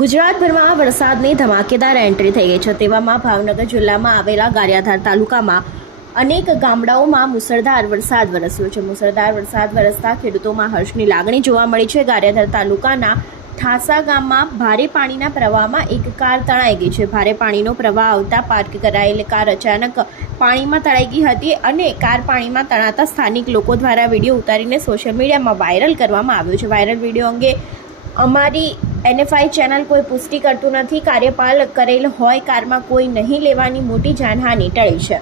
ગુજરાતભરમાં વરસાદની ધમાકેદાર એન્ટ્રી થઈ ગઈ છે. તેવામાં ભાવનગર જિલ્લામાં આવેલા ગારિયાધાર તાલુકામાં અનેક ગામડાઓમાં મુસળધાર વરસાદ વરસ્યો છે. મુસળધાર વરસાદ વરસતા ખેડૂતોમાં હર્ષની લાગણી જોવા મળી છે. ગારિયાધાર તાલુકાના ઠાસા ગામમાં ભારે પાણીના પ્રવાહમાં એક કાર તણાઈ ગઈ છે. ભારે પાણીનો પ્રવાહ આવતા પાર્ક કરાયેલ કાર અચાનક પાણીમાં તણાઈ ગઈ હતી અને કાર પાણીમાં તણાતા સ્થાનિક લોકો દ્વારા વીડિયો ઉતારીને સોશિયલ મીડિયામાં વાયરલ કરવામાં આવ્યો છે. વાયરલ વીડિયો અંગે અમારી એનએફઆઈ ચેનલ કોઈ પુષ્ટિ કરતું નથી. કાર્યપાલ કરેલ હોય કારમાં કોઈ નહીં લેવાની મોટી જાનહાનિ ટળી છે.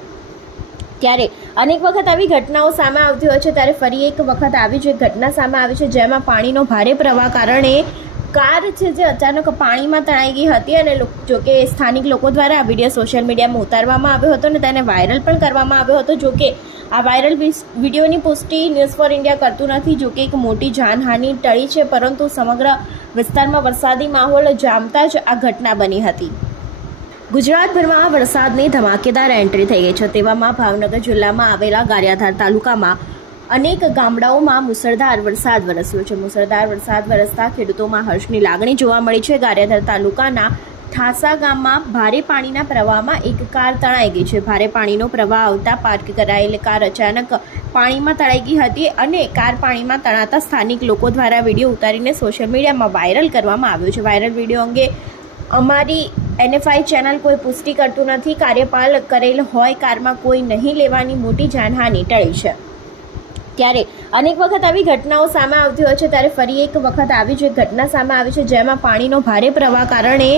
ત્યારે અનેક વખત આવી ઘટનાઓ સામે આવતી હોય છે. ત્યારે ફરી એક વખત આવી જ ઘટના સામે આવી છે, જેમાં પાણીનો ભારે પ્રવાહ કારણે કાર છે જે અચાનક પાણીમાં તણાઈ ગઈ હતી અને જોકે સ્થાનિક લોકો દ્વારા આ વીડિયો સોશિયલ મીડિયામાં ઉતારવામાં આવ્યો હતો અને તેને વાયરલ પણ કરવામાં આવ્યો હતો. જોકે આ વાયરલ વિડીયોની પુષ્ટિ ન્યૂઝ ફોર ઇન્ડિયા કરતું નથી, જોકે એક મોટી જાનહાનિ ટળી છે, પરંતુ સમગ્ર વિસ્તારમાં વરસાદી માહોલ જામતા જ આ ઘટના બની હતી. ગુજરાતભરમાં વરસાદની ધમાકેદાર એન્ટ્રી થઈ ગઈ છે. તેવામાં ભાવનગર જિલ્લામાં આવેલા ગારિયાધાર તાલુકામાં અનેક ગામડાઓમાં મુસળધાર વરસાદ વરસ્યો છે. મુસળધાર વરસાદ વરસતા ખેડૂતોમાં હર્ષની લાગણી જોવા મળી છે. ગારિયાધાર તાલુકાના ઠાસા ગામમાં ભારે પાણીના પ્રવાહમાં એક કાર તણાઈ ગઈ છે. ભારે પાણીનો પ્રવાહ આવતા પાર્ક કરાયેલ કાર અચાનક પાણીમાં તણાઈ ગઈ હતી અને કાર પાણીમાં તણાતા સ્થાનિક લોકો દ્વારા વીડિયો ઉતારીને સોશિયલ મીડિયામાં વાયરલ કરવામાં આવ્યો છે. વાયરલ વીડિયો અંગે અમારી એનએફઆઈ ચેનલ કોઈ પુષ્ટિ કરતું નથી. કાર્યપાલ કરેલ હોય કારમાં કોઈ નહીં લેવાની મોટી જાનહાનિ ટળી છે. ત્યારે અનેક વખત આવી ઘટનાઓ સામે આવતી હોય છે. ત્યારે ફરી એક વખત આવી જ એક ઘટના સામે આવી છે, જેમાં પાણીનો ભારે પ્રવાહ કારણે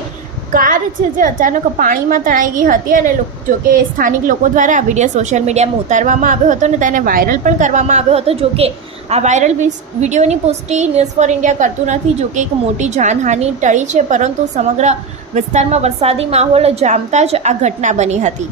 કાર છે જે અચાનક પાણીમાં તણાઈ ગઈ હતી અને જો જોકે સ્થાનિક લોકો દ્વારા આ વીડિયો સોશિયલ મીડિયામાં ઉતારવામાં આવ્યો હતો અને તેને વાયરલ પણ કરવામાં આવ્યો હતો. જોકે આ વાયરલ વિડીયોની પુષ્ટિ ન્યૂઝ ફોર ઇન્ડિયા કરતું નથી. જોકે એક મોટી જાનહાનિ ટળી છે, પરંતુ સમગ્ર વિસ્તારમાં વરસાદી માહોલ જામતા જ આ ઘટના બની હતી.